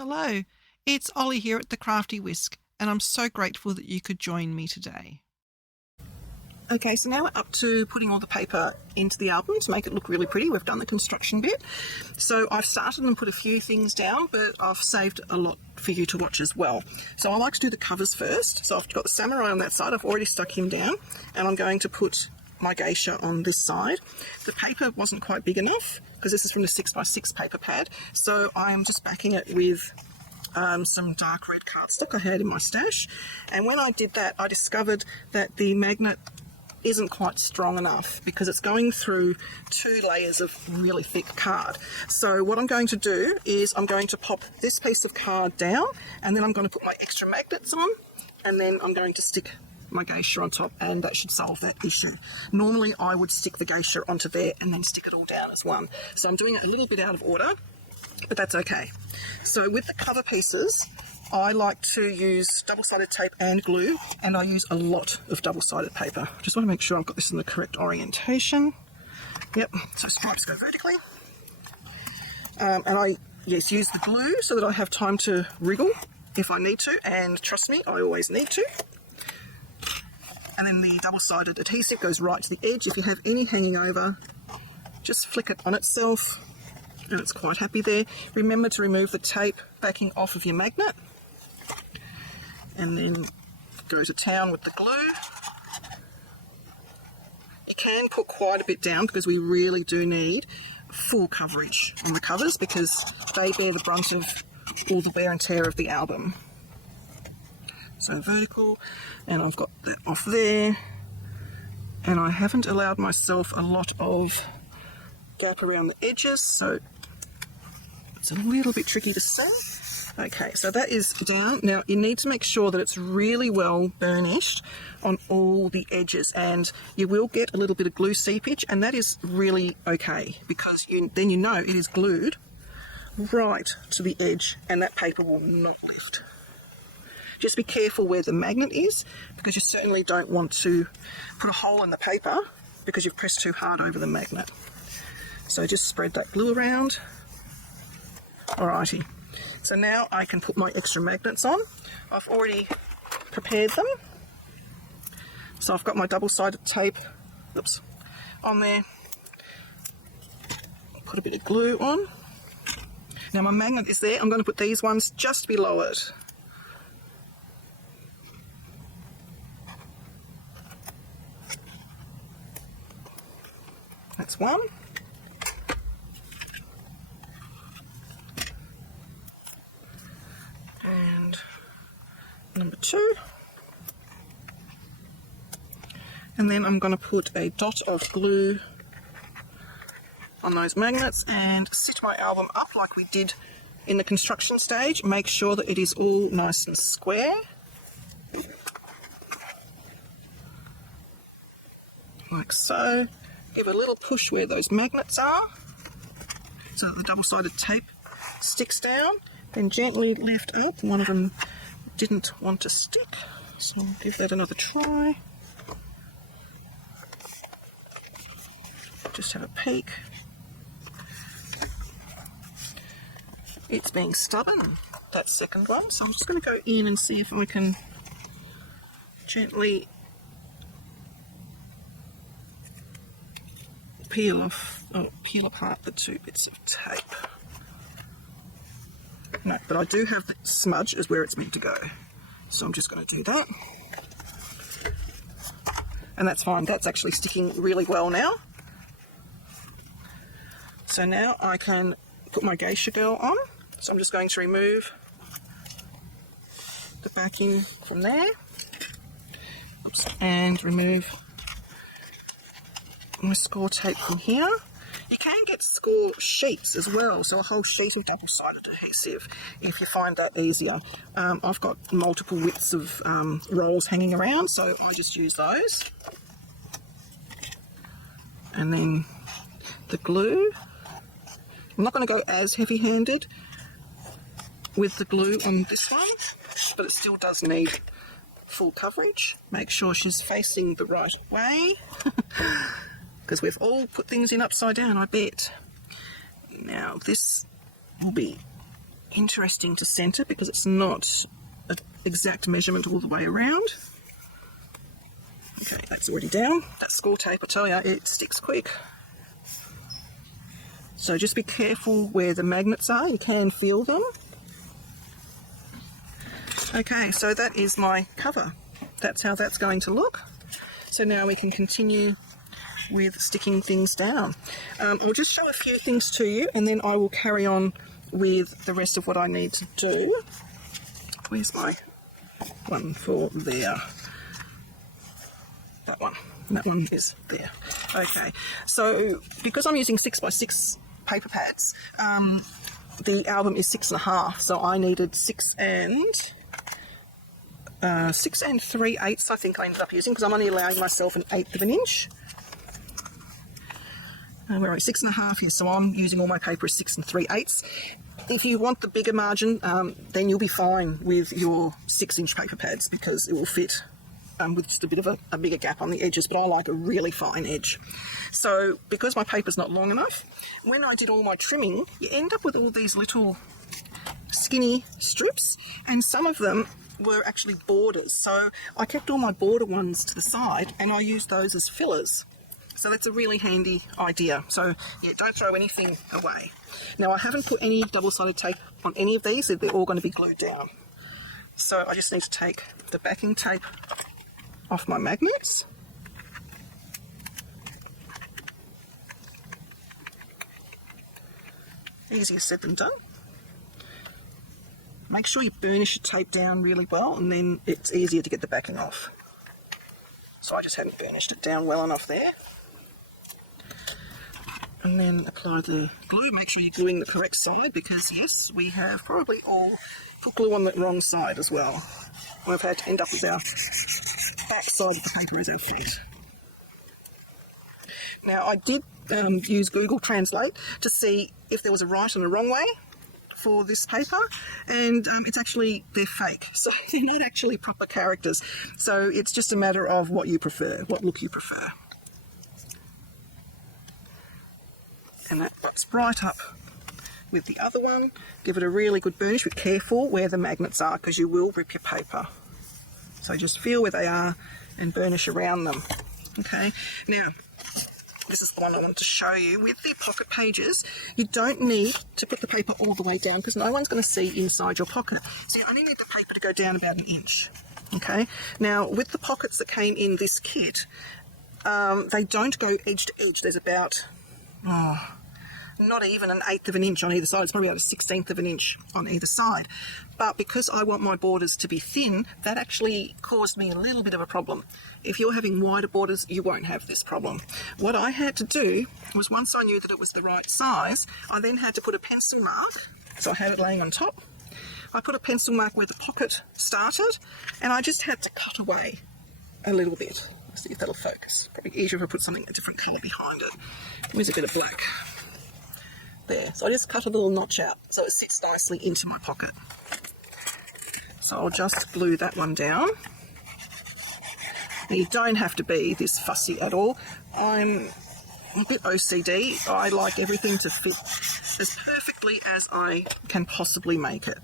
Hello, it's Ollie here at the Crafty Whisk, and I'm so grateful that you could join me today. Okay, so now we're up to putting all the paper into the album to make it look really pretty. We've done the construction bit. So I've started and put a few things down, but I've saved a lot for you to watch as well. So I like to do the covers first. So I've got the samurai on that side. I've already stuck him down, and I'm going to put my geisha on this side. The paper wasn't quite big enough because this is from the 6x6 paper pad, so I'm just backing it with some dark red cardstock I had in my stash. And when I did that, I discovered that the magnet isn't quite strong enough because it's going through 2 layers of really thick card. So what I'm going to do is I'm going to pop this piece of card down, and then I'm going to put my extra magnets on, and then I'm going to stick my geisha on top, and that should solve that issue. Normally I would stick the geisha onto there and then stick it all down as one. So I'm doing it a little bit out of order, but that's okay. So with the cover pieces, I like to use double-sided tape and glue, and I use a lot of double-sided paper. Just want to make sure I've got this in the correct orientation. Yep, so stripes go vertically. And I, use the glue so that I have time to wriggle if I need to, and trust me, I always need to. And then the double-sided adhesive goes right to the edge. If you have any hanging over, just flick it on itself, and it's quite happy there. Remember to remove the tape backing off of your magnet, and then go to town with the glue. You can put quite a bit down because we really do need full coverage on the covers because they bear the brunt of all the wear and tear of the album. So vertical, and I've got that off there, and I haven't allowed myself a lot of gap around the edges, so it's a little bit tricky to see. Okay, so that is down. Now you need to make sure that it's really well burnished on all the edges, and you will get a little bit of glue seepage, and that is really okay because then you know it is glued right to the edge and that paper will not lift. Just be careful where the magnet is because you certainly don't want to put a hole in the paper because you've pressed too hard over the magnet. So just spread that glue around. Alrighty, so now I can put my extra magnets on. I've already prepared them. So I've got my double-sided tape, on there. Put a bit of glue on. Now my magnet is there. I'm going to put these ones just below it. That's one. And number 2. And then I'm going to put a dot of glue on those magnets and sit my album up like we did in the construction stage. Make sure that it is all nice and square. Like so. Give a little push where those magnets are so that the double-sided tape sticks down. Then gently lift up. One of them didn't want to stick, so I'll give that another try. Just have a peek. It's being stubborn, that second one, so I'm just going to go in and see if we can gently peel apart the 2 bits of tape. No, but I do have the smudge is where it's meant to go. So I'm just going to do that. And that's fine. That's actually sticking really well now. So now I can put my geisha girl on. So I'm just going to remove the backing from there. And remove my score tape from here. You can get score sheets as well, so a whole sheet of double-sided adhesive if you find that easier. I've got multiple widths of rolls hanging around, so I just use those. And then the glue. I'm not going to go as heavy-handed with the glue on this one, but it still does need full coverage. Make sure she's facing the right way. Because we've all put things in upside down, I bet. Now this will be interesting to centre because it's not an exact measurement all the way around. Okay, that's already down. That score tape, I tell you, it sticks quick. So just be careful where the magnets are, you can feel them. Okay, so that is my cover. That's how that's going to look. So now we can continue with sticking things down. I'll just show a few things to you and then I will carry on with the rest of what I need to do. Where's my one for there? That one. That one is there. Okay, so because I'm using 6x6 paper pads, the album is 6.5, so I needed 6 and 3/8 I think I ended up using because I'm only allowing myself 1/8 of an inch. Where are we? 6.5 here, so I'm using all my paper as 6 3/8. If you want the bigger margin, then you'll be fine with your 6-inch paper pads because it will fit with just a bit of a bigger gap on the edges, but I like a really fine edge. So because my paper's not long enough, when I did all my trimming, you end up with all these little skinny strips, and some of them were actually borders. So I kept all my border ones to the side and I used those as fillers. So that's a really handy idea. So yeah, don't throw anything away. Now I haven't put any double-sided tape on any of these, they're all going to be glued down. So I just need to take the backing tape off my magnets. Easier said than done. Make sure you burnish your tape down really well and then it's easier to get the backing off. So I just hadn't burnished it down well enough there. And then apply the glue. Make sure you're gluing the correct side because yes, we have probably all put glue on the wrong side as well. We've had to end up with our back side of the paper as our feet. Now I did use Google Translate to see if there was a right and a wrong way for this paper, and it's actually, they're fake, so they're not actually proper characters. So it's just a matter of what you prefer, what look you prefer. And that butts right up with the other one. Give it a really good burnish, but careful where the magnets are because you will rip your paper. So just feel where they are and burnish around them. Okay, now this is the one I wanted to show you. With the pocket pages, you don't need to put the paper all the way down because no one's going to see inside your pocket. So you only need the paper to go down about 1 inch. Okay, now with the pockets that came in this kit, they don't go edge to edge. There's about not even 1/8 of an inch on either side. It's probably about 1/16 of an inch on either side. But because I want my borders to be thin, that actually caused me a little bit of a problem. If you're having wider borders, you won't have this problem. What I had to do was, once I knew that it was the right size, I then had to put a pencil mark. So I had it laying on top. I put a pencil mark where the pocket started, and I just had to cut away a little bit. Let's see if that'll focus. Probably easier if I put something a different colour behind it. Where's a bit of black? There. So I just cut a little notch out so it sits nicely into my pocket. So I'll just glue that one down. Now you don't have to be this fussy at all. I'm a bit OCD. I like everything to fit as perfectly as I can possibly make it.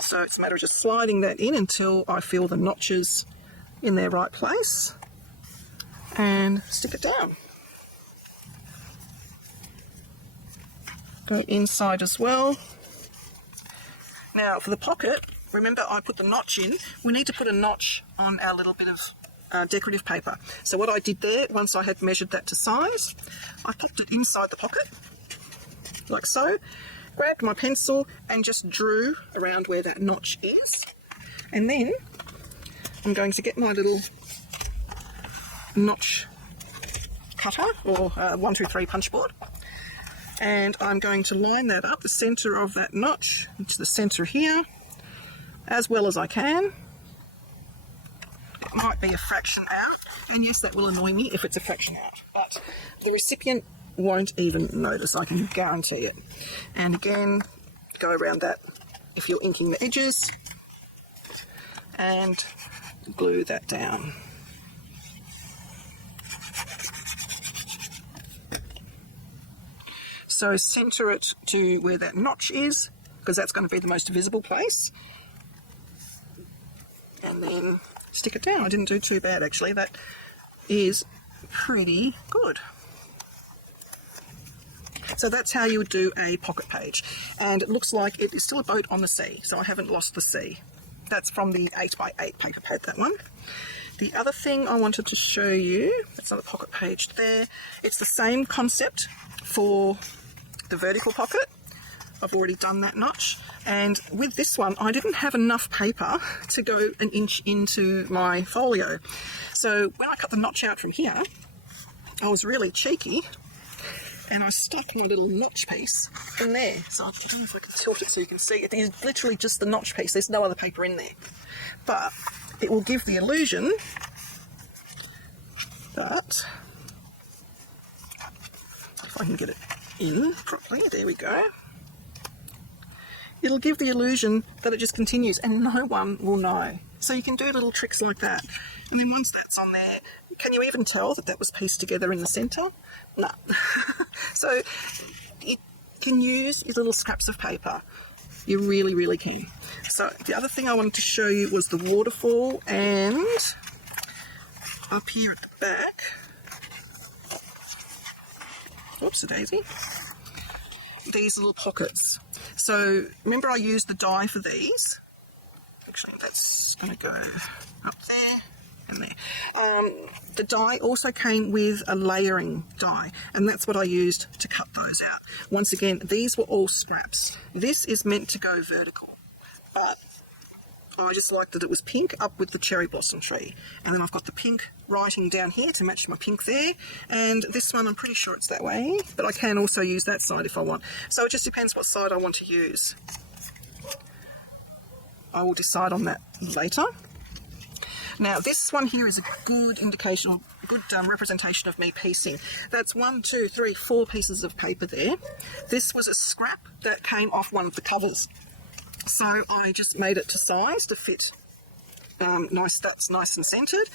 So it's a matter of just sliding that in until I feel the notches in their right place and stick it down. Go inside as well. Now for the pocket, remember I put the notch in. We need to put a notch on our little bit of decorative paper. So what I did there, once I had measured that to size, I popped it inside the pocket, like so, grabbed my pencil and just drew around where that notch is. And then I'm going to get my little notch cutter or 1, 2, 3 punch board. And I'm going to line that up, the centre of that notch, into the centre here, as well as I can. It might be a fraction out, and yes, that will annoy me if it's a fraction out, but the recipient won't even notice, I can guarantee it. And again, go around that if you're inking the edges, and glue that down. So centre it to where that notch is, because that's going to be the most visible place. And then stick it down. I didn't do too bad actually. That is pretty good. So that's how you would do a pocket page. And it looks like it is still a boat on the sea, so I haven't lost the sea. That's from the 8x8 paper pad, that one. The other thing I wanted to show you, that's another pocket page there. It's the same concept for the vertical pocket. I've already done that notch. And with this one, I didn't have enough paper to go an inch into my folio. So when I cut the notch out from here, I was really cheeky and I stuck my little notch piece in there. So I don't know if I can tilt it so you can see. It is literally just the notch piece. There's no other paper in there. But it will give the illusion that, if I can get it in properly, there we go. It'll give the illusion that it just continues and no one will know. So you can do little tricks like that. And then once that's on there, can you even tell that that was pieced together in the centre? No. So you can use your little scraps of paper. You really, really can. So the other thing I wanted to show you was the waterfall, and up here at the back, oops, a daisy, these little pockets. So remember I used the die for these. Actually, that's going to go up there and there. The die also came with a layering die, and that's what I used to cut those out. Once again, these were all scraps. This is meant to go vertical, but I just liked that it was pink up with the cherry blossom tree. And then I've got the pink writing down here to match my pink there. And this one, I'm pretty sure it's that way, but I can also use that side if I want. So it just depends what side I want to use. I will decide on that later. Now this one here is a good indication, or good representation of me piecing. That's 1, 2, 3, 4 pieces of paper there. This was a scrap that came off one of the covers. So I just made it to size to fit that's nice and centered.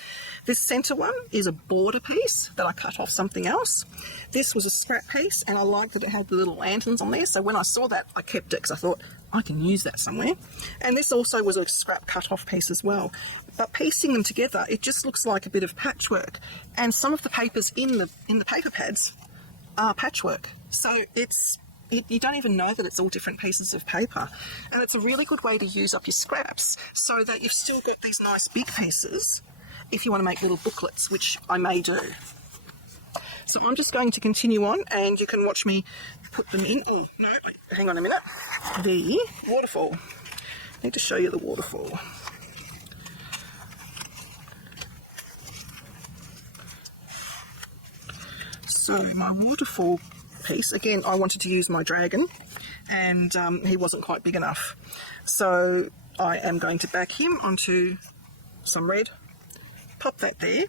This center one is a border piece that I cut off something else. This was a scrap piece, and I liked that it had the little lanterns on there, so when I saw that I kept it because I thought I can use that somewhere. And this also was a scrap cut off piece as well. But piecing them together, it just looks like a bit of patchwork, and some of the papers in the paper pads are patchwork, so you don't even know that it's all different pieces of paper. And it's a really good way to use up your scraps so that you've still got these nice big pieces if you want to make little booklets, which I may do. So I'm just going to continue on, and you can watch me put them in. Oh no, hang on a minute. The waterfall. I need to show you the waterfall. So my waterfall piece, again, I wanted to use my dragon, and he wasn't quite big enough, so I am going to back him onto some red, pop that there.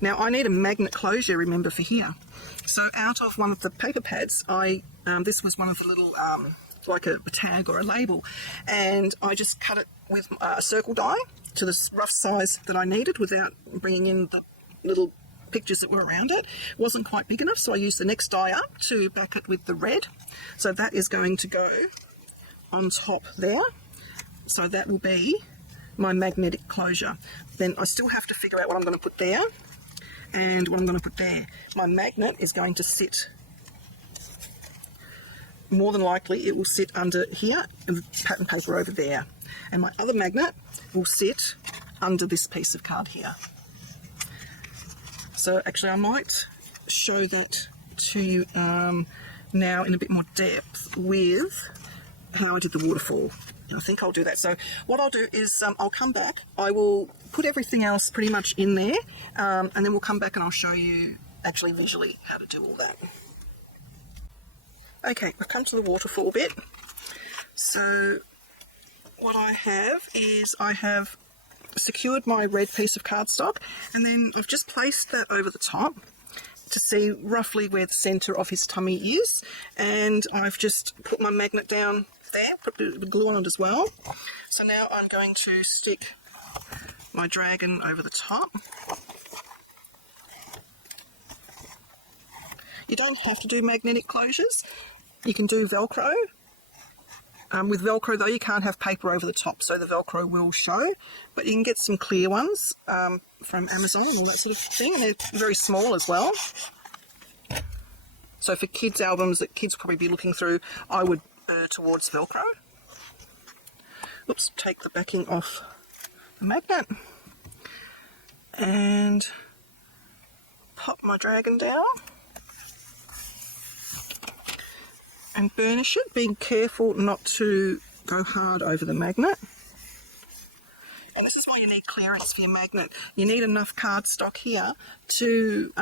Now I need a magnet closure, remember, for here. So out of one of the paper pads, this was one of the little like a tag or a label, and I just cut it with a circle die to the rough size that I needed without bringing in the little pictures that were around it. It wasn't quite big enough, so I used the next die up to back it with the red. So that is going to go on top there. So that will be my magnetic closure. Then I still have to figure out what I'm going to put there and what I'm going to put there. My magnet is going to sit, more than likely it will sit under here and the pattern paper over there. And my other magnet will sit under this piece of card here. So actually I might show that to you now in a bit more depth with how I did the waterfall. I think I'll do that. So what I'll do is I'll come back, I will put everything else pretty much in there, and then we'll come back and I'll show you actually visually how to do all that. Okay, we've come to the waterfall bit. So what I have is I have secured my red piece of cardstock, and then we've just placed that over the top to see roughly where the centre of his tummy is, and I've just put my magnet down there, put the glue on it as well. So now I'm going to stick my dragon over the top. You don't have to do magnetic closures, You can do Velcro. With Velcro though, you can't have paper over the top, so the Velcro will show, but you can get some clear ones from Amazon and all that sort of thing, and they're very small as well. So for kids' albums that kids will probably be looking through, I would err towards Velcro. Oops, take the backing off the magnet and pop my dragon down and burnish it, being careful not to go hard over the magnet. And this is why you need clearance for your magnet. You need enough cardstock here to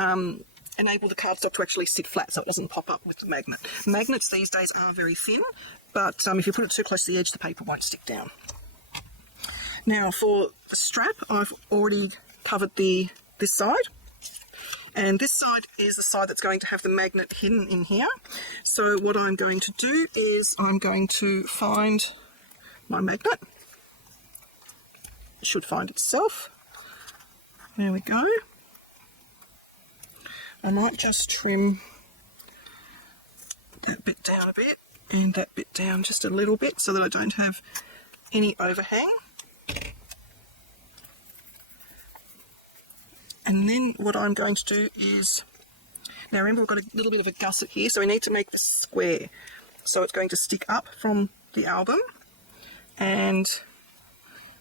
enable the cardstock to actually sit flat so it doesn't pop up with the magnet. Magnets these days are very thin, but if you put it too close to the edge, the paper won't stick down. Now for the strap, I've already covered this side. And this side is the side that's going to have the magnet hidden in here. So what I'm going to do is I'm going to find my magnet. It should find itself. There we go. I might just trim that bit down a bit and that bit down just a little bit so that I don't have any overhang. And then what I'm going to do is, now remember we've got a little bit of a gusset here, so we need to make this square. So it's going to stick up from the album, and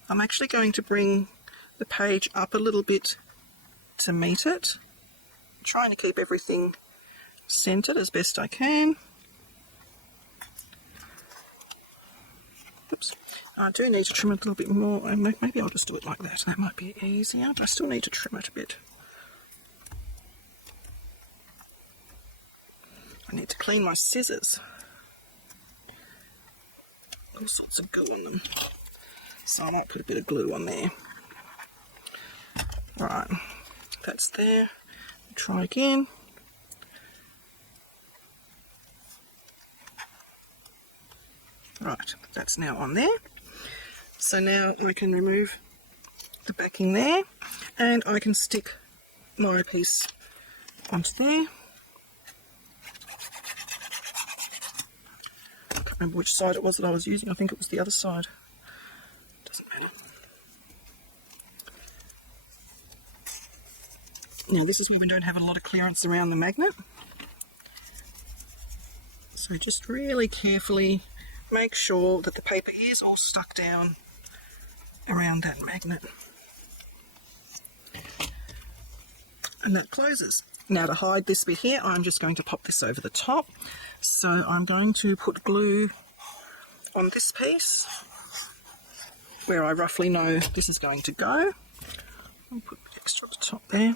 I'm actually going to bring the page up a little bit to meet it. I'm trying to keep everything centered as best I can. Oops. I do need to trim it a little bit more, and maybe I'll just do it like that. That might be easier, but I still need to trim it a bit. I need to clean my scissors. All sorts of goo in them. So I might put a bit of glue on there. Right, that's there. Try again. Right, that's now on there. So now I can remove the backing there, and I can stick my piece onto there. I can't remember which side it was that I was using. I think it was the other side. Doesn't matter. Now this is where we don't have a lot of clearance around the magnet. So just really carefully make sure that the paper is all stuck down around that magnet. And that closes. Now to hide this bit here, I'm just going to pop this over the top. So I'm going to put glue on this piece where I roughly know this is going to go. I'll put extra at the top there.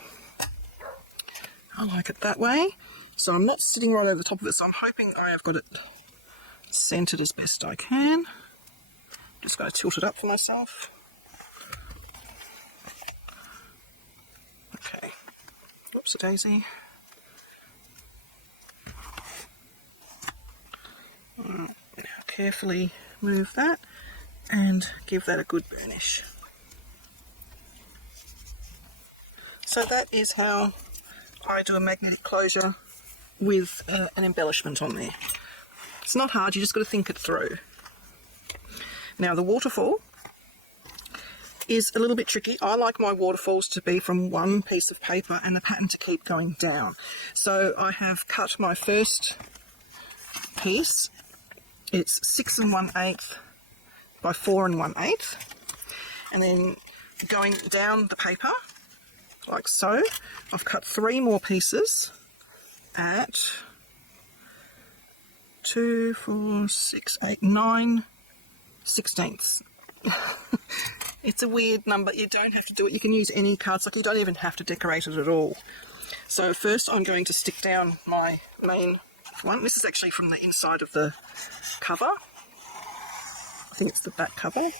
I like it that way. So I'm not sitting right over the top of it, so I'm hoping I have got it centered as best I can. Just going to tilt it up for myself. Okay. Oops, a daisy. Now carefully move that and give that a good burnish. So that is how I do a magnetic closure with an embellishment on there. It's not hard, you just got to think it through. Now the waterfall is a little bit tricky. I like my waterfalls to be from one piece of paper and the pattern to keep going down. So I have cut my first piece. It's 6 1/8 by 4 1/8, and then going down the paper like so, I've cut 3 more pieces at 2, 4, 6, 8, 9 16ths. It's a weird number. You don't have to do it. You can use any cardstock. You don't even have to decorate it at all. So first I'm going to stick down my main one. This is actually from the inside of the cover. I think it's the back cover.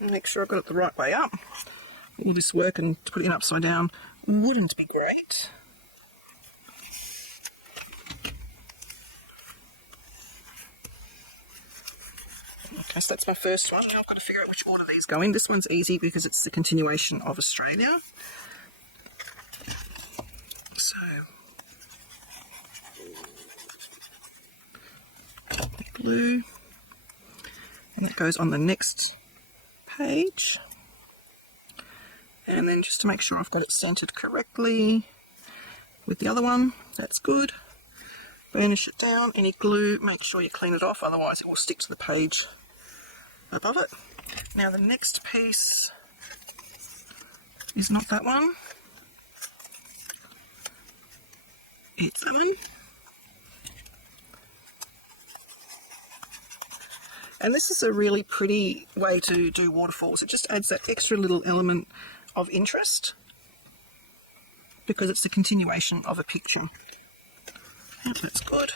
Make sure I've got it the right way up. All this work and to put it in upside down wouldn't be great. Okay, so that's my first one. Now I've got to figure out which order these go in. This one's easy because it's the continuation of Australia. So glue, and that goes on the next page. And then just to make sure I've got it centered correctly with the other one, that's good. Burnish it down. Any glue, make sure you clean it off, otherwise it will stick to the page above it. Now the next piece is not that one, it's that one. And this is a really pretty way to do waterfalls. It just adds that extra little element of interest because it's the continuation of a picture. Yep, that's good.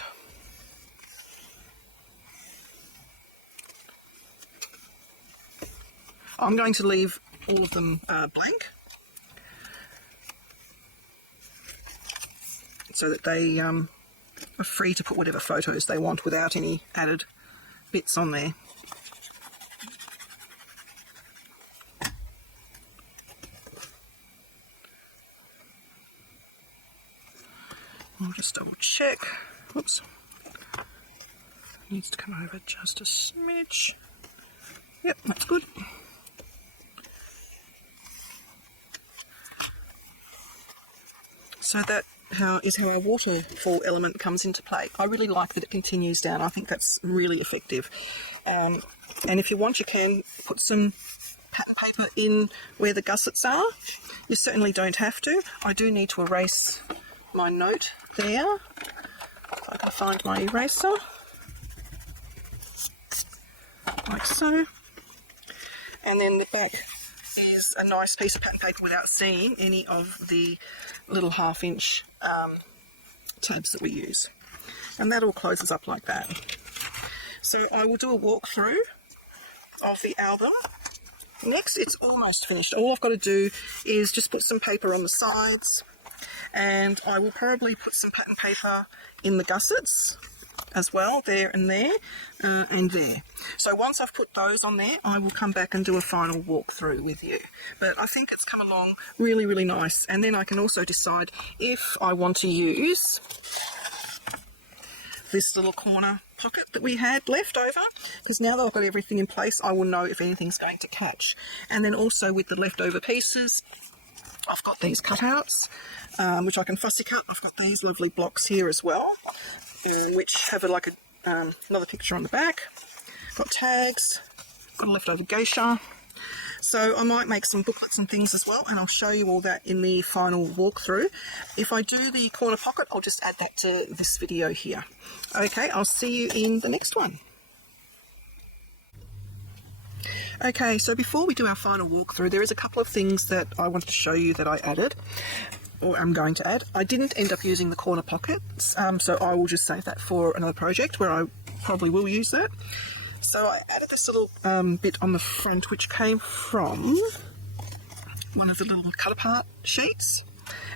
I'm going to leave all of them blank so that they are free to put whatever photos they want without any added bits on there. I'll just double check. Oops. Needs to come over just a smidge. Yep, that's good. So that is how our waterfall element comes into play. I really like that it continues down. I think that's really effective. And if you want, you can put some pattern paper in where the gussets are. You certainly don't have to. I do need to erase my note there. If I can find my eraser. Like so. And then the back is a nice piece of pattern paper without seeing any of the little 1/2 inch tabs that we use. And that all closes up like that. So I will do a walkthrough of the album. Next, it's almost finished. All I've got to do is just put some paper on the sides, and I will probably put some pattern paper in the gussets as well, there and there, and there. So once I've put those on there, I will come back and do a final walkthrough with you. But I think it's come along really, really nice. And then I can also decide if I want to use this little corner pocket that we had left over, because now that I've got everything in place, I will know if anything's going to catch. And then also with the leftover pieces, I've got these cutouts, which I can fussy cut. I've got these lovely blocks here as well, which have another picture on the back. Got tags, got a leftover geisha. So I might make some booklets and things as well, and I'll show you all that in the final walkthrough. If I do the corner pocket, I'll just add that to this video here. Okay, I'll see you in the next one. Okay, so before we do our final walkthrough, there is a couple of things that I wanted to show you that I added, or I'm going to add. I didn't end up using the corner pockets, so I will just save that for another project where I probably will use that. So I added this little bit on the front, which came from one of the little cut-apart sheets,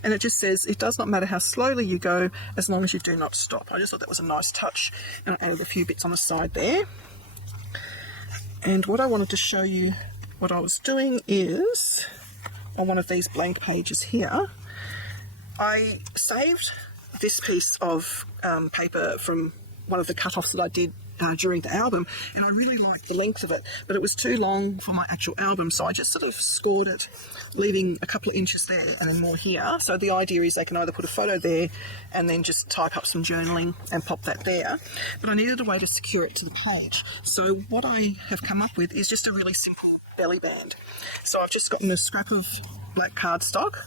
and it just says, "It does not matter how slowly you go, as long as you do not stop." I just thought that was a nice touch, and I added a few bits on the side there. And what I wanted to show you, what I was doing is, on one of these blank pages here, I saved this piece of paper from one of the cut-offs that I did during the album, and I really liked the length of it, but it was too long for my actual album, so I just sort of scored it, leaving a couple of inches there and then more here. So the idea is they can either put a photo there and then just type up some journaling and pop that there, but I needed a way to secure it to the page. So what I have come up with is just a really simple belly band. So I've just gotten a scrap of black cardstock,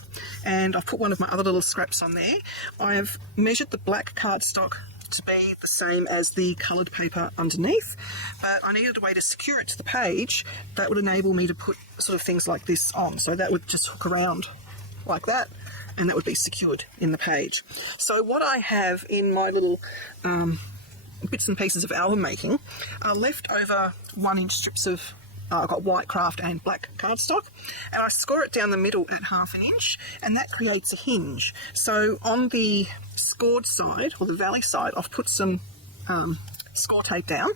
and I've put one of my other little scraps on there. I have measured the black cardstock to be the same as the coloured paper underneath, but I needed a way to secure it to the page that would enable me to put sort of things like this on. So that would just hook around like that, and that would be secured in the page. So what I have in my little bits and pieces of album making are leftover 1-inch strips of I've got white craft and black cardstock, and I score it down the middle at 1/2 inch, and that creates a hinge. So on the scored side, or the valley side, I've put some score tape down,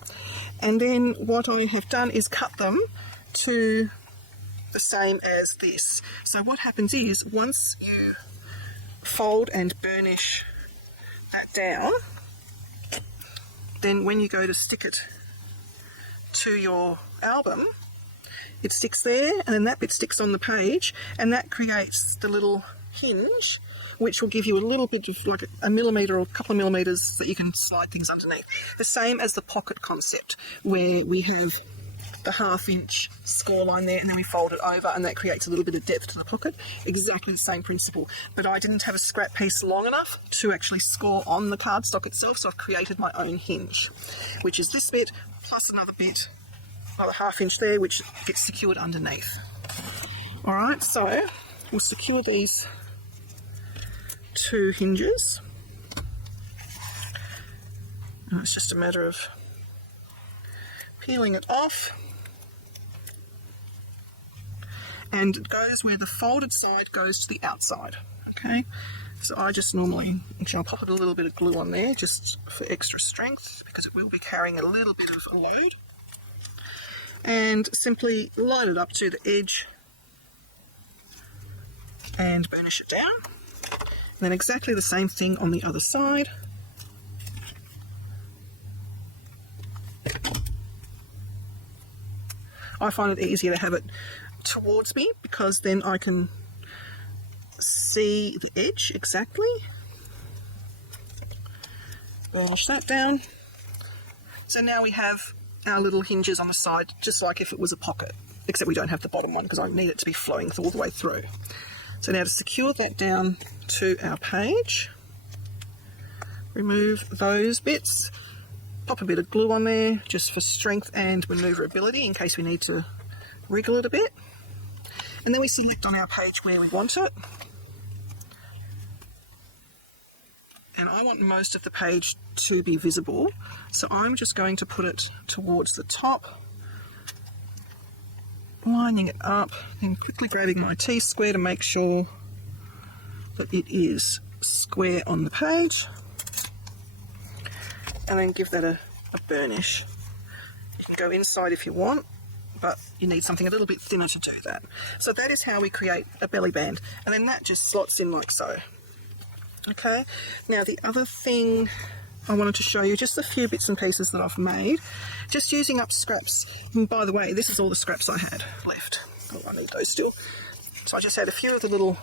and then what I have done is cut them to the same as this. So what happens is, once you fold and burnish that down, then when you go to stick it to your album, it sticks there, and then that bit sticks on the page, and that creates the little hinge, which will give you a little bit of like a millimetre or a couple of millimetres that you can slide things underneath. The same as the pocket concept, where we have the 1/2 inch score line there, and then we fold it over, and that creates a little bit of depth to the pocket. Exactly the same principle, but I didn't have a scrap piece long enough to actually score on the cardstock itself, so I've created my own hinge, which is this bit plus another bit, another 1/2 inch there, which gets secured underneath. All right, so we'll secure these 2 hinges, and it's just a matter of peeling it off. And it goes where the folded side goes to the outside, okay? So I just normally, actually I'll pop a little bit of glue on there just for extra strength, because it will be carrying a little bit of a load. And simply line it up to the edge and burnish it down. And then exactly the same thing on the other side. I find it easier to have it towards me, because then I can see the edge exactly. Burnish that down. So now we have our little hinges on the side, just like if it was a pocket, except we don't have the bottom one because I need it to be flowing all the way through. So now to secure that down to our page, remove those bits, pop a bit of glue on there just for strength and manoeuvrability in case we need to wriggle it a bit. And then we select on our page where we want it. And I want most of the page to be visible, so I'm just going to put it towards the top, lining it up, then quickly grabbing my T-square to make sure that it is square on the page, and then give that a burnish. You can go inside if you want, but you need something a little bit thinner to do that. So that is how we create a belly band, and then that just slots in like so. Okay, now the other thing I wanted to show you, just a few bits and pieces that I've made, just using up scraps. And by the way, this is all the scraps I had left. Oh, I need those still. So I just had a few of the little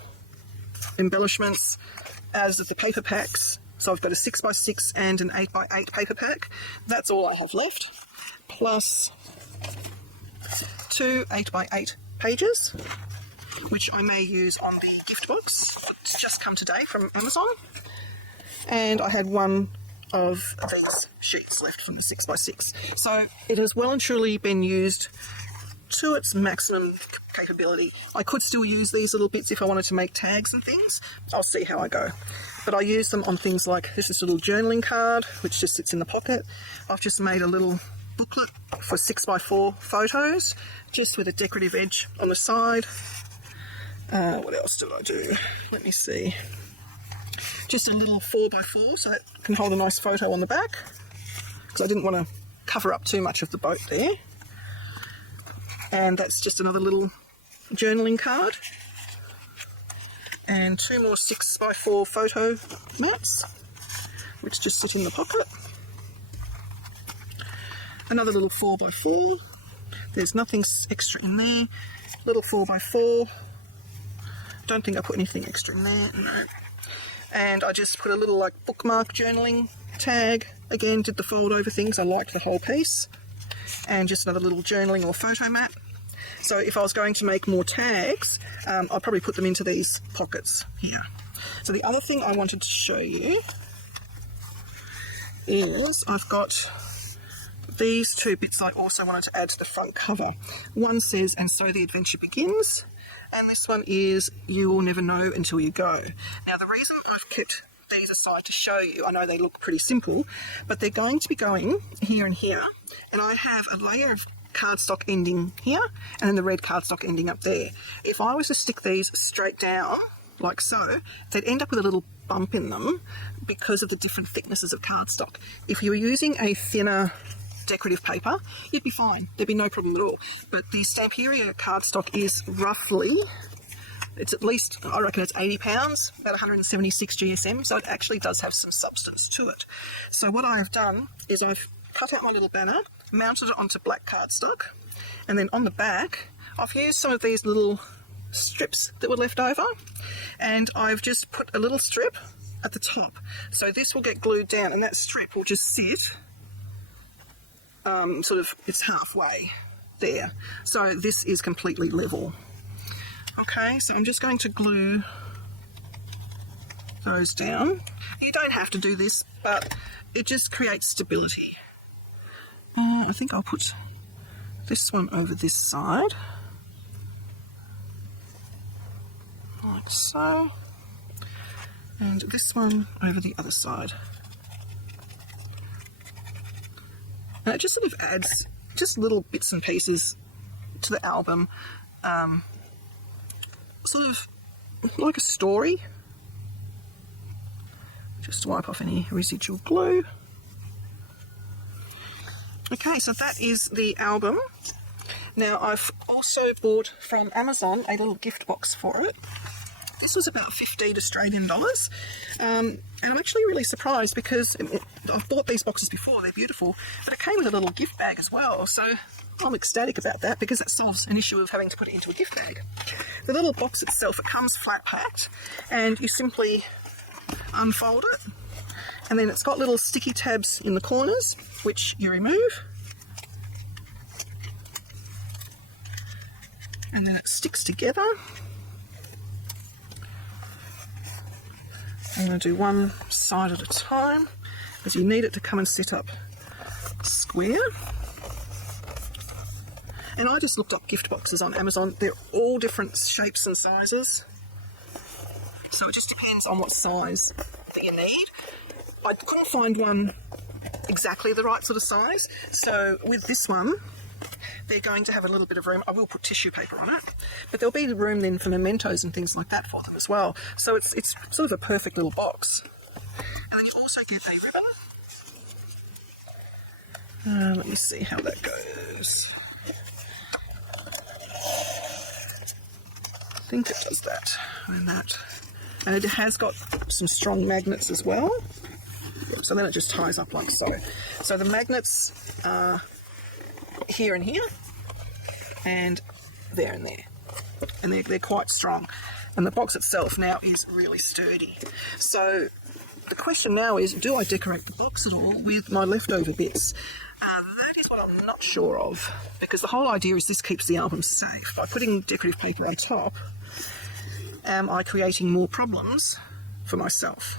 embellishments as of the paper packs. So I've got a 6x6 and an 8x8 paper pack. That's all I have left, plus 2 8x8 pages, which I may use on the gift box that's just come today from Amazon. And I had one of these sheets left from the 6x6. So it has well and truly been used to its maximum capability. I could still use these little bits if I wanted to make tags and things. I'll see how I go. But I use them on things like this little journaling card, which just sits in the pocket. I've just made a little booklet for 6x4 photos, just with a decorative edge on the side. What else did I do? Let me see. Just a little 4x4 so it can hold a nice photo on the back, because I didn't want to cover up too much of the boat there. And that's just another little journaling card. And 2 more 6x4 photo mats, which just sit in the pocket. Another little 4x4. There's nothing extra in there. Little 4x4. Don't think I put anything extra in there, no. And I just put a little like bookmark journaling tag. Again, did the fold over things. I liked the whole piece. And just another little journaling or photo mat. So if I was going to make more tags, I'll probably put them into these pockets here. So the other thing I wanted to show you is I've got these 2 bits I also wanted to add to the front cover. One says, "And so the adventure begins," and this one is, "You will never know until you go." Now the reason I've kept these aside to show you, I know they look pretty simple, but they're going to be going here and here, and I have a layer of cardstock ending here and then the red cardstock ending up there. If I was to stick these straight down like so, they'd end up with a little bump in them because of the different thicknesses of cardstock. If you were using a thinner decorative paper, you'd be fine. There'd be no problem at all. But the Stamperia cardstock is roughly It's at least, I reckon it's 80 pounds, about 176 GSM, so it actually does have some substance to it. So what I've done is I've cut out my little banner, mounted it onto black cardstock, and then on the back I've used some of these little strips that were left over, and I've just put a little strip at the top. So this will get glued down and that strip will just sit, sort of, it's halfway there. So this is completely level. Okay, so I'm just going to glue those down. You don't have to do this, but it just creates stability. I think I'll put this one over this side, like so, and this one over the other side. And it just sort of adds just little bits and pieces to the album, sort of like a story. Just wipe off any residual glue. Okay, so that is the album. Now I've also bought from Amazon a little gift box for it. This was about 15 Australian dollars, and I'm actually really surprised because I've bought these boxes before, they're beautiful, but it came with a little gift bag as well, so I'm ecstatic about that because that solves an issue of having to put it into a gift bag. The little box itself, it comes flat packed, and you simply unfold it, and then it's got little sticky tabs in the corners which you remove, and then it sticks together. I'm going to do one side at a time because you need it to come and sit up square. And I just looked up gift boxes on Amazon. They're all different shapes and sizes, so it just depends on what size that you need. I couldn't find one exactly the right sort of size, so with this one they're going to have a little bit of room. I will put tissue paper on it, but there'll be room then for mementos and things like that for them as well. So it's sort of a perfect little box. And then you also get a ribbon. Let me see how that goes. I think it does that and that. And it has got some strong magnets as well. So then it just ties up like so. So the magnets are here and here, and there and there, and they're quite strong. And the box itself now is really sturdy. So the question now is, do I decorate the box at all with my leftover bits? That is what I'm not sure of, because the whole idea is this keeps the album safe. By putting decorative paper on top, am I creating more problems for myself?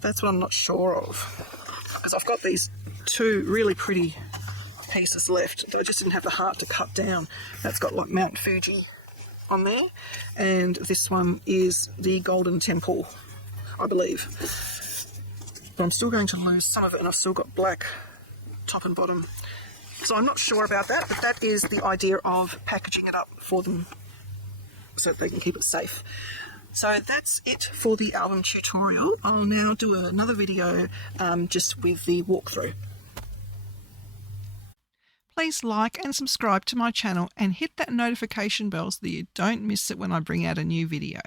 That's what I'm not sure of, because I've got these two really pretty pieces left that I just didn't have the heart to cut down. That's got like Mount Fuji on there, and this one is the Golden Temple, I believe. But I'm still going to lose some of it, and I've still got black top and bottom. So I'm not sure about that, but that is the idea of packaging it up for them so that they can keep it safe. So that's it for the album tutorial. I'll now do another video just with the walkthrough. Please like and subscribe to my channel and hit that notification bell so that you don't miss it when I bring out a new video.